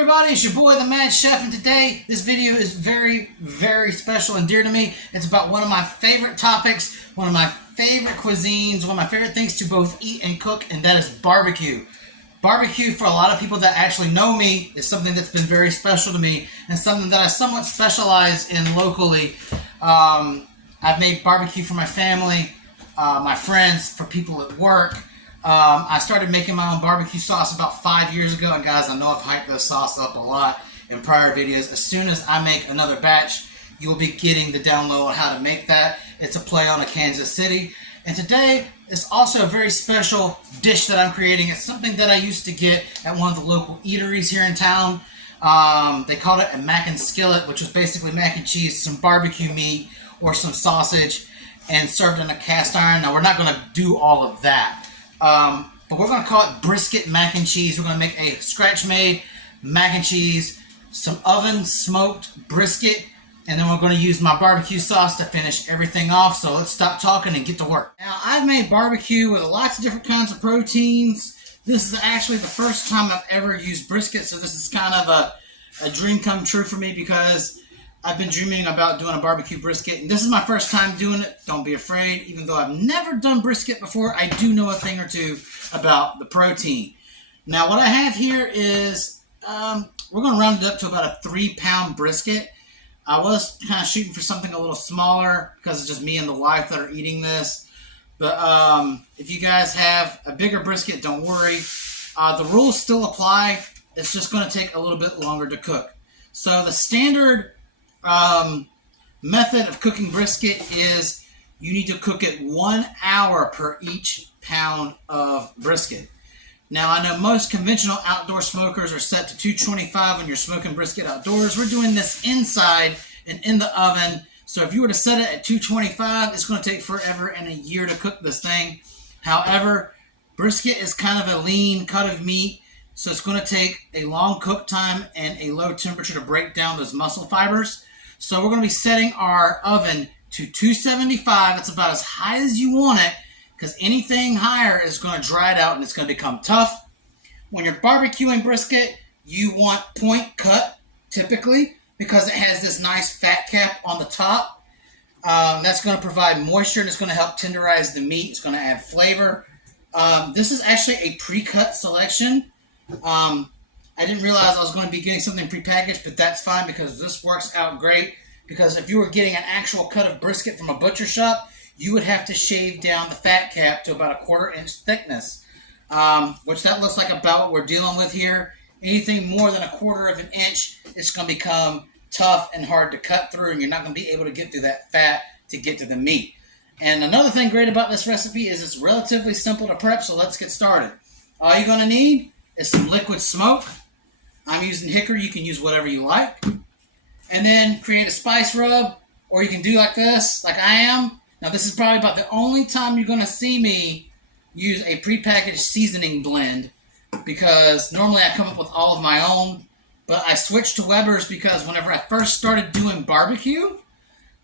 everybody, it's your boy the Mad Chef, and today this video is very, very special and dear to me. It's about one of my favorite topics, one of my favorite cuisines, one of my favorite things to both eat and cook, and that is barbecue. Barbecue, for a lot of people that actually know me, is something that's been very special to me and something that I somewhat specialize in locally. I've made barbecue for my family, my friends, for people at work. I started making my own barbecue sauce about 5 years ago, and guys, I know I've hyped this sauce up a lot in prior videos. As soon as I make another batch, you'll be getting the download on how to make that. It's a play on a Kansas City. And today is also a very special dish that I'm creating. It's something that I used to get at one of the local eateries here in town. They called it a mac and skillet, which was basically mac and cheese, some barbecue meat, or some sausage, and served in a cast iron. Now, we're not going to do all of that. But we're going to call it brisket mac and cheese. We're going to make a scratch-made mac and cheese, some oven-smoked brisket, and then we're going to use my barbecue sauce to finish everything off. So let's stop talking and get to work. Now, I've made barbecue with lots of different kinds of proteins. This is actually the first time I've ever used brisket, so this is kind of a dream come true for me because I've been dreaming about doing a barbecue brisket, and this is my first time doing it. Don't be afraid. Even though I've never done brisket before, I do know a thing or two about the protein. Now, what I have here is, we're going to round it up to about a 3-pound brisket. I was kind of shooting for something a little smaller because it's just me and the wife that are eating this. But if you guys have a bigger brisket, don't worry. The rules still apply. It's just going to take a little bit longer to cook. So the standard method of cooking brisket is you need to cook it 1 hour per each pound of brisket. Now, I know most conventional outdoor smokers are set to 225 when you're smoking brisket outdoors. We're doing this inside and in the oven. So if you were to set it at 225, it's going to take forever and a year to cook this thing. However, brisket is kind of a lean cut of meat, so it's going to take a long cook time and a low temperature to break down those muscle fibers. So we're going to be setting our oven to 275. It's about as high as you want it, because anything higher is going to dry it out and it's going to become tough. When you're barbecuing brisket, you want point cut, typically, because it has this nice fat cap on the top. That's going to provide moisture and it's going to help tenderize the meat. It's going to add flavor. This is actually a pre-cut selection. I didn't realize I was going to be getting something prepackaged, but that's fine because this works out great. Because if you were getting an actual cut of brisket from a butcher shop, you would have to shave down the fat cap to about a 1/4 inch thickness, which that looks like about what we're dealing with here. Anything more than a 1/4 of an inch, it's going to become tough and hard to cut through, and you're not going to be able to get through that fat to get to the meat. And another thing great about this recipe is it's relatively simple to prep, so let's get started. All you're going to need is some liquid smoke. I'm using hickory. You can use whatever you like. And then create a spice rub, or you can do like this, like I am. Now, this is probably about the only time you're going to see me use a prepackaged seasoning blend, because normally I come up with all of my own, but I switched to Weber's because whenever I first started doing barbecue,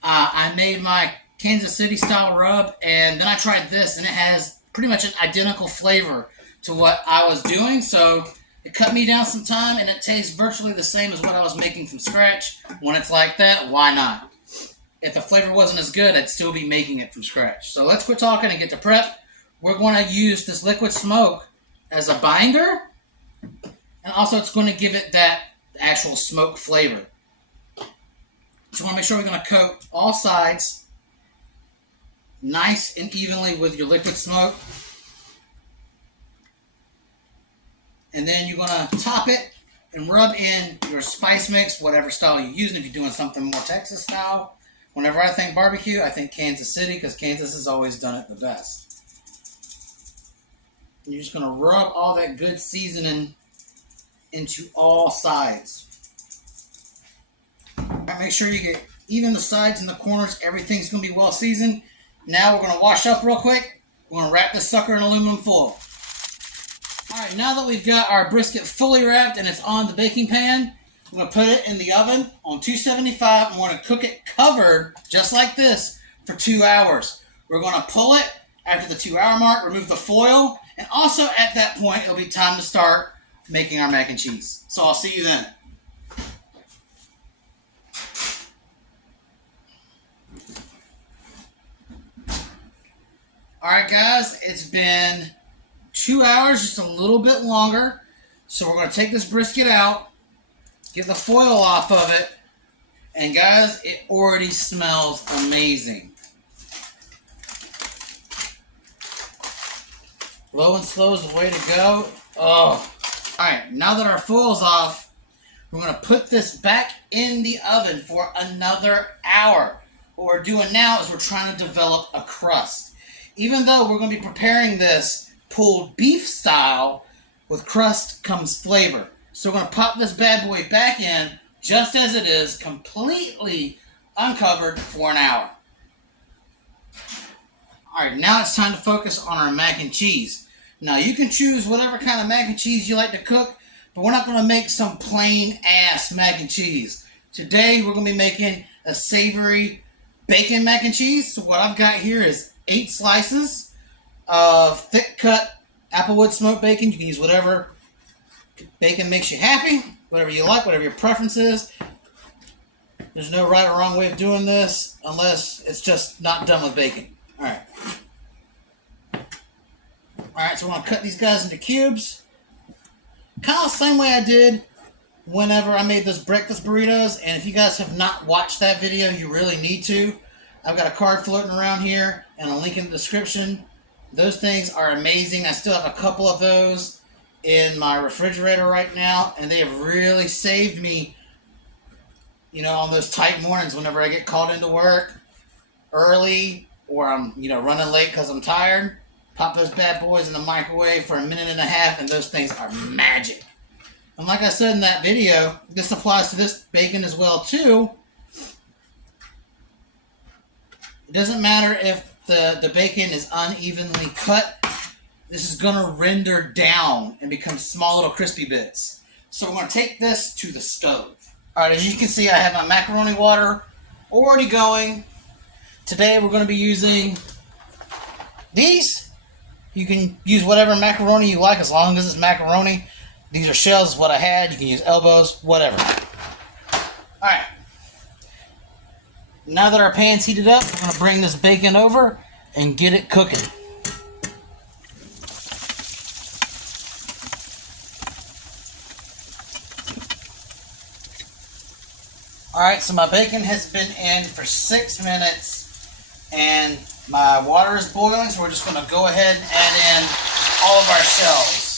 I made my Kansas City style rub, and then I tried this, and it has pretty much an identical flavor to what I was doing, so it cut me down some time, and it tastes virtually the same as what I was making from scratch. When it's like that, why not? If the flavor wasn't as good, I'd still be making it from scratch. So let's quit talking and get to prep. We're going to use this liquid smoke as a binder, and also it's going to give it that actual smoke flavor. So we want to make sure we're going to coat all sides nice and evenly with your liquid smoke. And then you're going to top it and rub in your spice mix, whatever style you're using. If you're doing something more Texas style. Whenever I think barbecue, I think Kansas City, because Kansas has always done it the best. And you're just going to rub all that good seasoning into all sides. Make sure you get even the sides and the corners. Everything's going to be well seasoned. Now we're going to wash up real quick. We're going to wrap this sucker in aluminum foil. Alright, now that we've got our brisket fully wrapped and it's on the baking pan, we're going to put it in the oven on 275 and we're going to cook it covered, just like this, for 2 hours. We're going to pull it after the 2 hour mark, remove the foil, and also at that point it'll be time to start making our mac and cheese. So I'll see you then. Alright guys, it's been 2 hours, just a little bit longer. So we're going to take this brisket out, get the foil off of it, and guys, it already smells amazing. Low and slow is the way to go. Oh. Alright, now that our foil's off, we're going to put this back in the oven for another hour. What we're doing now is we're trying to develop a crust. Even though we're going to be preparing this pulled beef style, with crust comes flavor. So we're going to pop this bad boy back in just as it is, completely uncovered for an hour. Alright, now it's time to focus on our mac and cheese. Now you can choose whatever kind of mac and cheese you like to cook, but we're not going to make some plain ass mac and cheese. Today we're going to be making a savory bacon mac and cheese. So what I've got here is 8 slices of thick cut applewood smoked bacon. You can use whatever bacon makes you happy, whatever you like, whatever your preference is. There's no right or wrong way of doing this unless it's just not done with bacon. Alright. Alright, so we're going to cut these guys into cubes. Kind of the same way I did whenever I made those breakfast burritos. And if you guys have not watched that video, you really need to. I've got a card floating around here and a link in the description. Those things are amazing. I still have a couple of those in my refrigerator right now, and they have really saved me, you know, on those tight mornings whenever I get called into work early or I'm, you know, running late because I'm tired. Pop those bad boys in the microwave for a minute and a half, and those things are magic. And like I said in that video, this applies to this bacon as well too. It doesn't matter if the bacon is unevenly cut. This is going to render down and become small little crispy bits. So we're going to take this to the stove. Alright, as you can see, I have my macaroni water already going. Today we're going to be using these. You can use whatever macaroni you like as long as it's macaroni. These are shells, is what I had. You can use elbows, whatever. Alright. Now that our pan's heated up, we're going to bring this bacon over and get it cooking. Alright, so my bacon has been in for 6 minutes and my water is boiling, so we're just going to go ahead and add in all of our shells.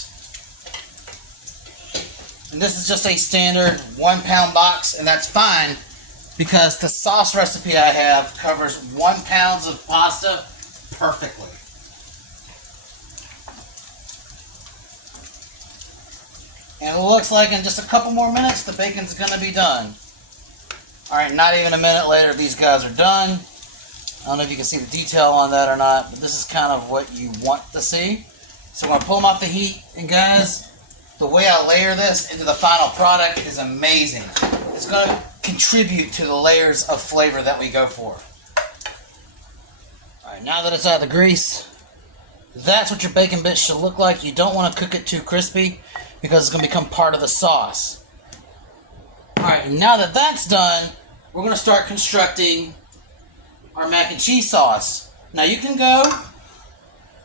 And this is just a standard 1 pound box, and that's fine because the sauce recipe I have covers 1 pound of pasta perfectly. And it looks like in just a couple more minutes the bacon's going to be done. Alright, not even a minute later these guys are done. I don't know if you can see the detail on that or not, but this is kind of what you want to see. So I'm going to pull them off the heat, and guys, the way I layer this into the final product is amazing. It's going to contribute to the layers of flavor that we go for. Alright, now that it's out of the grease, that's what your bacon bits should look like. You don't want to cook it too crispy because it's going to become part of the sauce. Alright, now that that's done, we're going to start constructing our mac and cheese sauce. Now you can go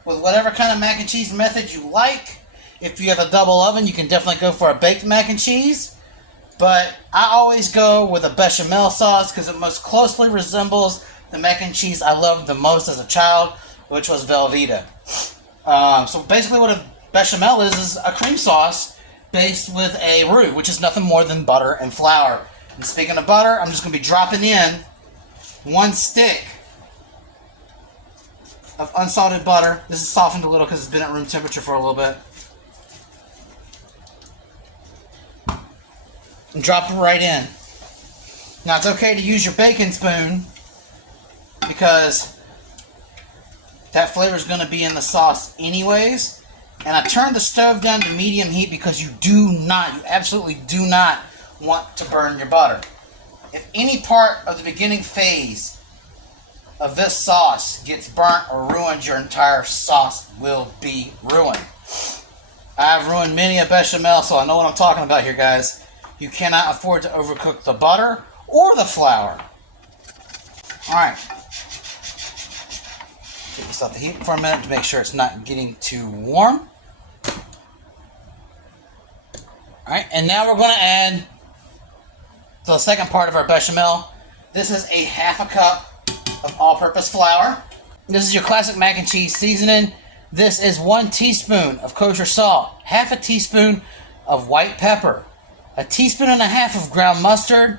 with whatever kind of mac and cheese method you like. If you have a double oven, you can definitely go for a baked mac and cheese. But I always go with a bechamel sauce because it most closely resembles the mac and cheese I loved the most as a child, which was Velveeta. So basically what a bechamel is a cream sauce based with a roux, which is nothing more than butter and flour. And speaking of butter, I'm just going to be dropping in 1 stick of unsalted butter. This is softened a little because it's been at room temperature for a little bit. And drop it right in. Now it's okay to use your baking spoon because that flavor is going to be in the sauce anyways. And I turned the stove down to medium heat because you absolutely do not want to burn your butter. If any part of the beginning phase of this sauce gets burnt or ruined, your entire sauce will be ruined. I've ruined many a bechamel, so I know what I'm talking about here, guys. You cannot afford to overcook the butter or the flour. Alright. Take this off the heat for a minute to make sure it's not getting too warm. Alright, and now we're going to add the second part of our bechamel. This is a half a cup of all-purpose flour. This is your classic mac and cheese seasoning. This is 1 teaspoon of kosher salt, half a teaspoon of white pepper, a teaspoon and a half of ground mustard,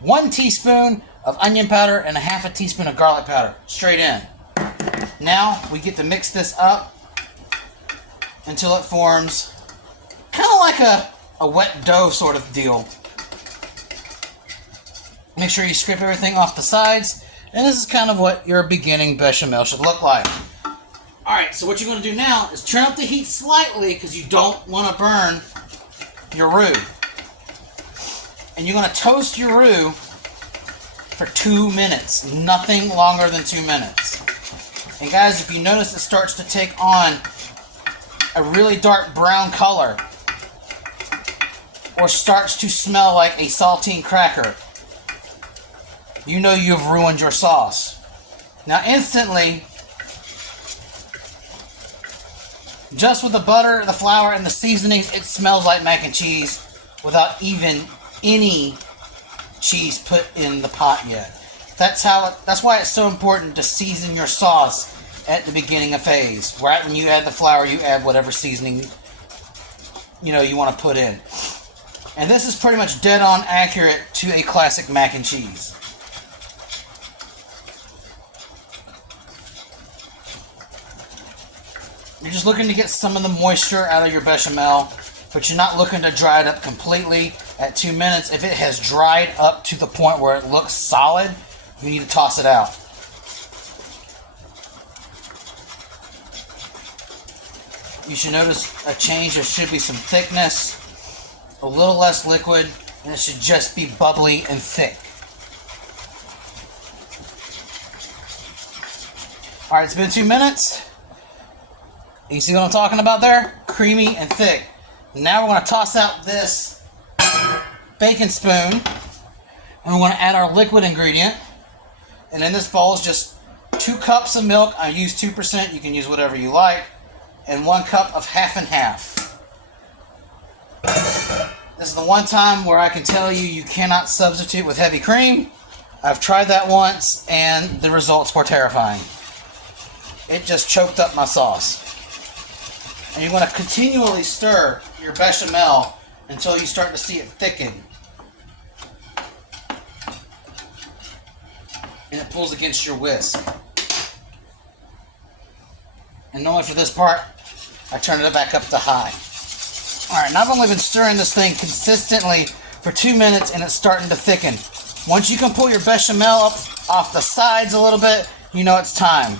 1 teaspoon of onion powder, and a half a teaspoon of garlic powder, straight in. Now we get to mix this up until it forms kind of like a wet dough sort of deal. Make sure you scrape everything off the sides, and this is kind of what your beginning bechamel should look like. Alright, so what you're going to do now is turn up the heat slightly because you don't want to burn your roux. And you're going to toast your roux for 2 minutes. Nothing longer than 2 minutes. And guys, if you notice it starts to take on a really dark brown color or starts to smell like a saltine cracker, you know you've ruined your sauce. Now instantly, just with the butter, the flour, and the seasonings, it smells like mac and cheese without even any cheese put in the pot yet. That's why it's so important to season your sauce at the beginning of phase. Right when you add the flour, you add whatever seasoning you want to put in. And this is pretty much dead on accurate to a classic mac and cheese. You're just looking to get some of the moisture out of your bechamel, but you're not looking to dry it up completely at 2 minutes. If it has dried up to the point where it looks solid, you need to toss it out. You should notice a change. There should be some thickness, a little less liquid, and it should just be bubbly and thick. Alright, it's been 2 minutes. You see what I'm talking about there? Creamy and thick. Now we're going to toss out this baking spoon, and we're going to add our liquid ingredient. And in this bowl is just 2 cups of milk. I use 2%. You can use whatever you like. And 1 cup of half and half. This is the one time where I can tell you you cannot substitute with heavy cream. I've tried that once, and the results were terrifying. It just choked up my sauce. And you want to continually stir your bechamel until you start to see it thicken. And it pulls against your whisk. And normally for this part, I turn it back up to high. Alright, now I've only been stirring this thing consistently for 2 minutes and it's starting to thicken. Once you can pull your bechamel up off the sides a little bit, you know it's time.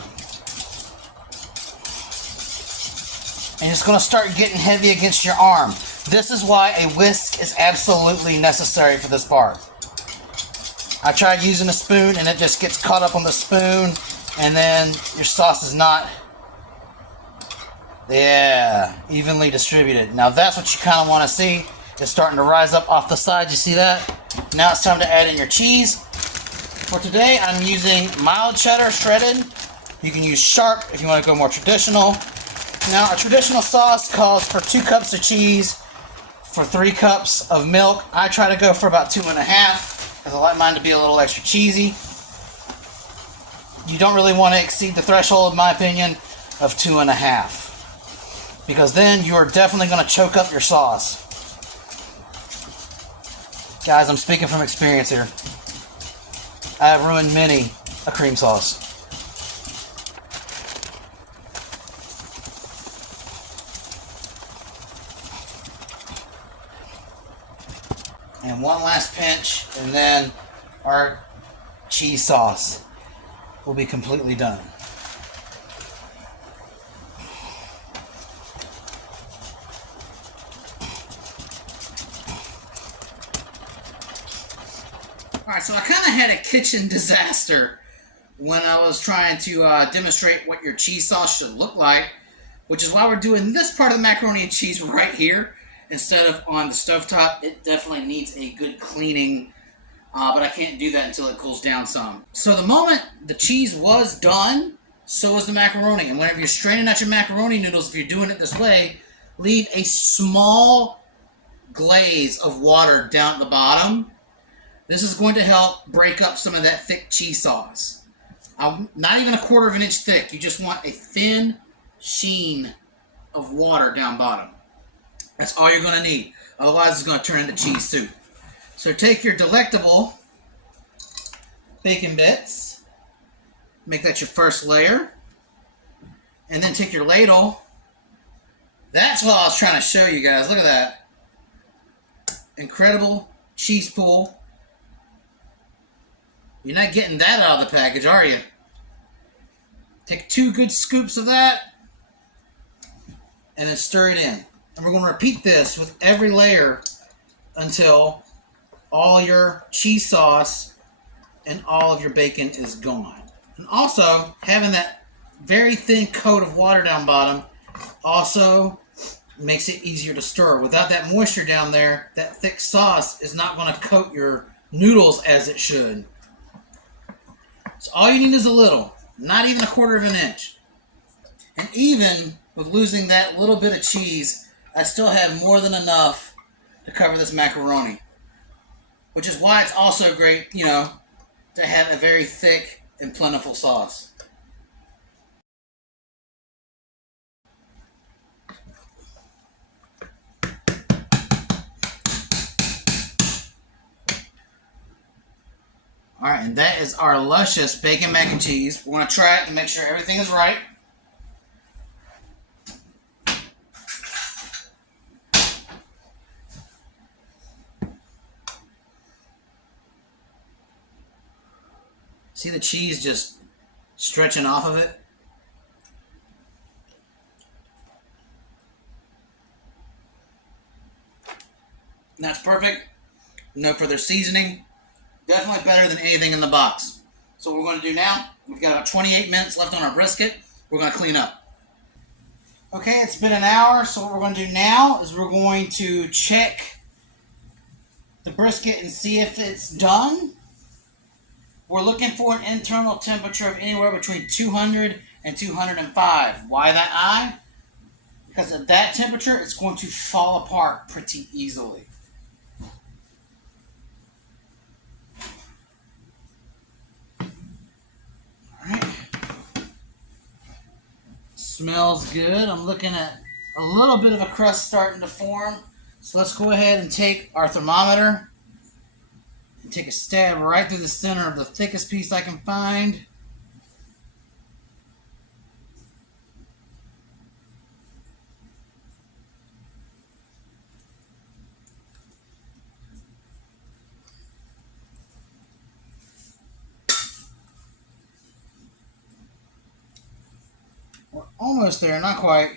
And it's going to start getting heavy against your arm. This is why a whisk is absolutely necessary for this part. I tried using a spoon and it just gets caught up on the spoon, and then your sauce is not evenly distributed. Now that's what you kind of want to see. It's starting to rise up off the side. You see that? Now it's time to add in your cheese. For today I'm using mild cheddar shredded. You can use sharp if you want to go more traditional. Now, a traditional sauce calls for 2 cups of cheese for 3 cups of milk. I try to go for about 2.5 because I like mine to be a little extra cheesy. You don't really want to exceed the threshold, in my opinion, of 2.5 because then you are definitely going to choke up your sauce. Guys, I'm speaking from experience here. I have ruined many a cream sauce. And one last pinch, and then our cheese sauce will be completely done. Alright, so I kind of had a kitchen disaster when I was trying to demonstrate what your cheese sauce should look like. which is why we're doing this part of the macaroni and cheese right here instead of on the stovetop. It definitely needs a good cleaning, but I can't do that until it cools down some. So the moment the cheese was done, so was the macaroni. And whenever you're straining out your macaroni noodles, if you're doing it this way, leave a small glaze of water down at the bottom. This is going to help break up some of that thick cheese sauce. Not even 1/4 of an inch thick. You just want a thin sheen of water down bottom. That's all you're going to need. Otherwise, it's going to turn into cheese soup. So take your delectable bacon bits. Make that your first layer. And then take your ladle. That's what I was trying to show you guys. Look at that. Incredible cheese pool. You're not getting that out of the package, are you? Take 2 good scoops of that and then stir it in. And we're going to repeat this with every layer until all your cheese sauce and all of your bacon is gone. And also, having that very thin coat of water down bottom also makes it easier to stir. Without that moisture down there, that thick sauce is not going to coat your noodles as it should. So all you need is a little, not even 1/4 of an inch. And even with losing that little bit of cheese, I still have more than enough to cover this macaroni. Which is why it's also great, to have a very thick and plentiful sauce. Alright, and that is our luscious bacon mac and cheese. We're going to try it to make sure everything is right. See the cheese just stretching off of it? And that's perfect. No further seasoning. Definitely better than anything in the box. So what we're going to do now, we've got about 28 minutes left on our brisket. We're going to clean up. Okay, it's been an hour, so what we're going to do now is we're going to check the brisket and see if it's done. We're looking for an internal temperature of anywhere between 200 and 205. Why that eye? Because at that temperature, it's going to fall apart pretty easily. Alright. Smells good. I'm looking at a little bit of a crust starting to form. So let's go ahead and take our thermometer and take a stab right through the center of the thickest piece I can find. We're almost there, not quite.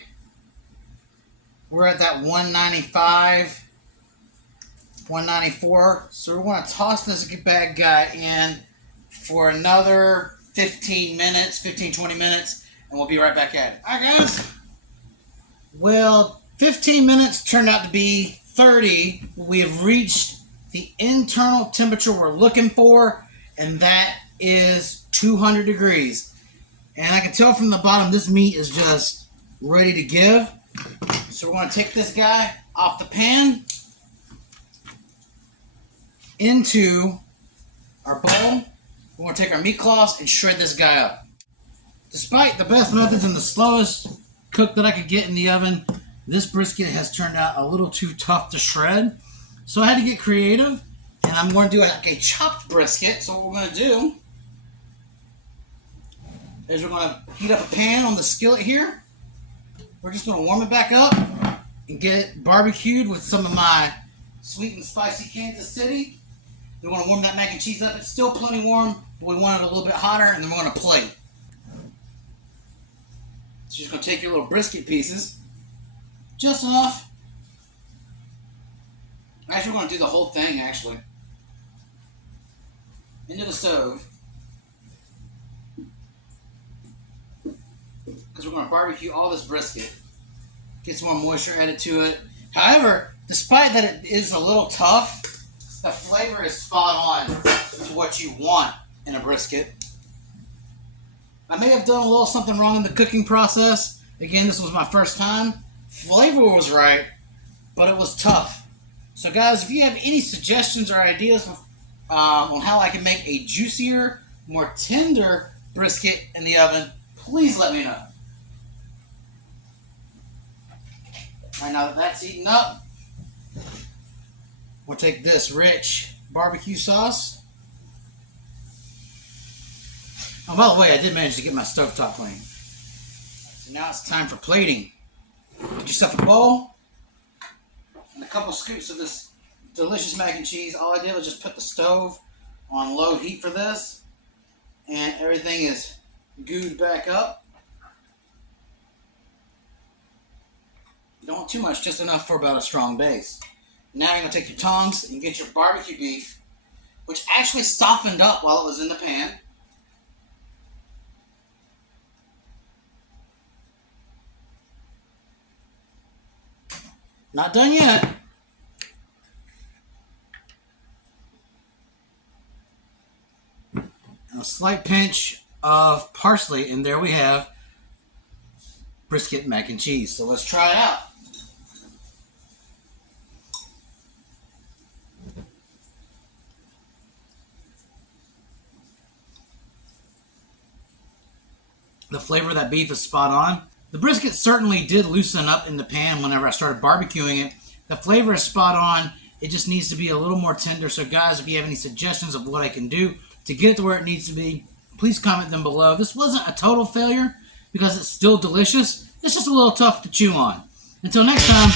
We're at that 195, 194. So we're going to toss this bad guy in for another 15 minutes, 20 minutes, and we'll be right back at it. All right, guys. Well, 15 minutes turned out to be 30. We have reached the internal temperature we're looking for, and that is 200 degrees. And I can tell from the bottom this meat is just ready to give. So we're going to take this guy off the pan into our bowl. We're going to take our meat cloths and shred this guy up. Despite the best methods and the slowest cook that I could get in the oven, this brisket has turned out a little too tough to shred. So I had to get creative, and I'm going to do a chopped brisket. So what we're going to do is we're going to heat up a pan on the skillet here. We're just going to warm it back up and get it barbecued with some of my sweet and spicy Kansas City. We want to warm that mac and cheese up. It's still plenty warm, but we want it a little bit hotter, and then we're going to plate. So you're just going to take your little brisket pieces, just enough. Actually, we're going to do the whole thing, actually. Into the stove. Because we're going to barbecue all this brisket. Get some more moisture added to it. However, despite that it is a little tough, the flavor is spot on to what you want in a brisket. I may have done a little something wrong in the cooking process. Again, this was my first time. Flavor was right, but it was tough. So guys, if you have any suggestions or ideas on how I can make a juicier, more tender brisket in the oven, please let me know. All right, now that that's heating up, we'll take this rich barbecue sauce. Oh, by the way, I did manage to get my stovetop clean. So now it's time for plating. Get yourself a bowl and a couple scoops of this delicious mac and cheese. All I did was just put the stove on low heat for this, and everything is gooed back up. You don't want too much, just enough for about a strong base. Now you're going to take your tongs and get your barbecue beef, which actually softened up while it was in the pan. Not done yet. And a slight pinch of parsley, and there we have brisket mac and cheese. So let's try it out. The flavor of that beef is spot on. The brisket certainly did loosen up in the pan whenever I started barbecuing it. The flavor is spot on. It just needs to be a little more tender. So guys, if you have any suggestions of what I can do to get it to where it needs to be, please comment them below. This wasn't a total failure because it's still delicious. It's just a little tough to chew on. Until next time,